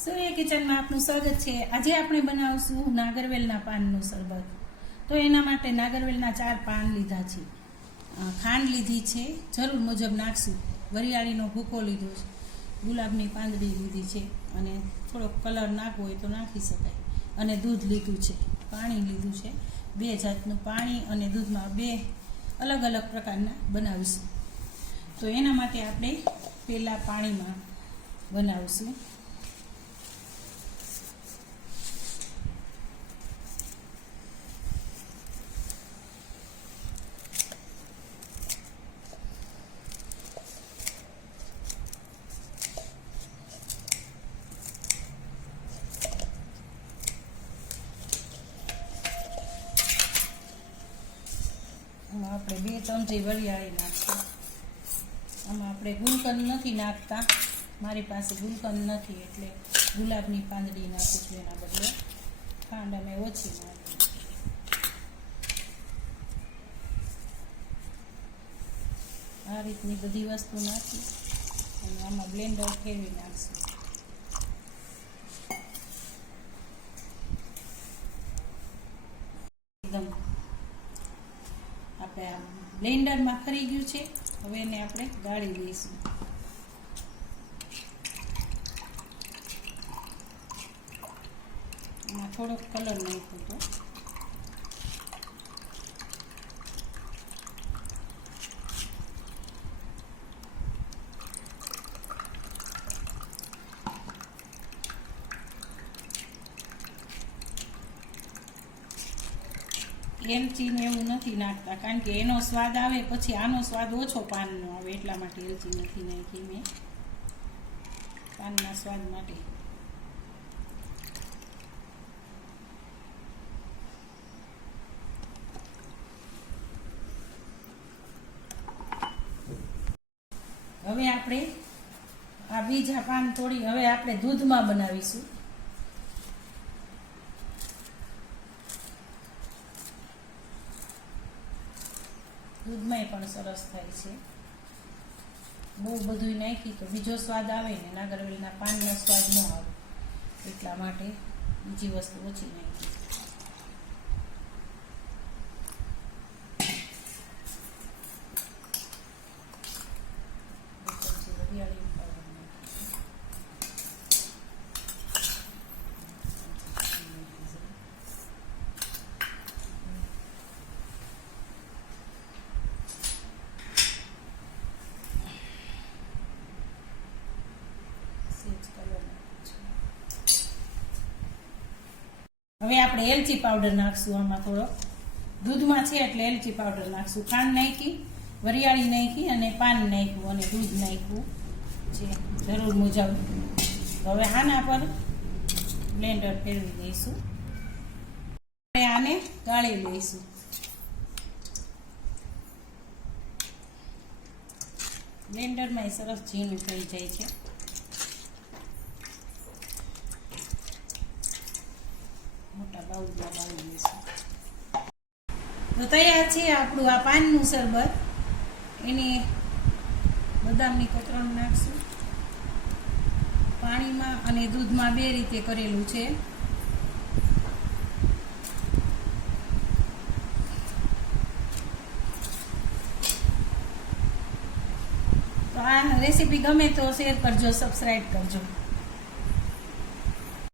સૂર્ય કિચનમાં આપનું સ્વાગત છે। આજે આપણે બનાવશું નાગરવેલના પાનનું શરબત। તો એના માટે નાગરવેલના 4 પાન લીધા છે, ખાંડ લીધી છે, જરૂર મુજબ નાખશું, વરિયાળીનો ભૂકો લીધો છે, ગુલાબની પાંદડી લીધી છે અને થોડોક કલર નાખવો હોય તો નાખી શકાય, અને દૂધ લીધું છે, પાણી લીધું છે, 2 જાતનું પાણી અને દૂધમાં 2 અલગ અલગ પ્રકારના બનાવીશું। તો એના માટે આપણે પહેલાં પાણીમાં બનાવીશું। આપણે 2 ચમચી વરિયાળી નાખશું। આમાં આપણે ગુલકંદ નથી નાખતા, મારી પાસે ગુલકંદ નથી એટલે ગુલાબની પાંદડી નાખું છું, એના બદલે ખાંડ અમે ઓછી નાખી। આ રીતની બધી વસ્તુ નાખી અને આમાં બ્લેન્ડર ફેરવી નાખશું। એકદમ આપણે આ બ્લેન્ડરમાં ફરી ગયું છે, હવે એને આપણે ગાળી દઈશું। એમાં થોડોક કલર નાખ્યો તો એલચી ને એવું નથી નાખતા, કારણ કે એનો સ્વાદ આવે પછી આનો સ્વાદ ઓછો પાનનો આવે, એટલા માટે એલચી નથી નાખી મેં, પાનના સ્વાદ માટે। હવે આપણે આ બીજા પાન તોડી હવે આપણે દૂધમાં બનાવીશું। દૂધમાંય પણ સરસ થાય છે, બહુ બધું નાખી તો બીજો સ્વાદ આવે ને નાગરવેલના પાનનો સ્વાદ ન આવે, એટલા માટે બીજી વસ્તુ ઓછી નાખી। હવે આપણે એલચી પાવડર નાખશું, આમાં થોડો દૂધમાં છે એટલે એલચી પાવડર નાખશું। ખાંડ નાખી, વરિયાળી નાખી અને પાન નાખ્યું અને દૂધ નાખ્યું છે જરૂર મુજબ। હવે આના પર બ્લેન્ડર ફેરવી દઈશું, આને ગાળી લઈશું। બ્લેન્ડરમાં સરસ ઝીણું થઈ જાય છે। મોટા બાઉલમાં બાળી લઈશું। તો તૈયાર છે આપણું આ પાનનું શરબત। એને બદામની કતરણ નાખશું, પાણીમાં અને દૂધમાં 2 રીતે કરેલું છે। તો આ રેસીપી ગમે તો શેર કરજો, સબસ્ક્રાઈબ કરજો।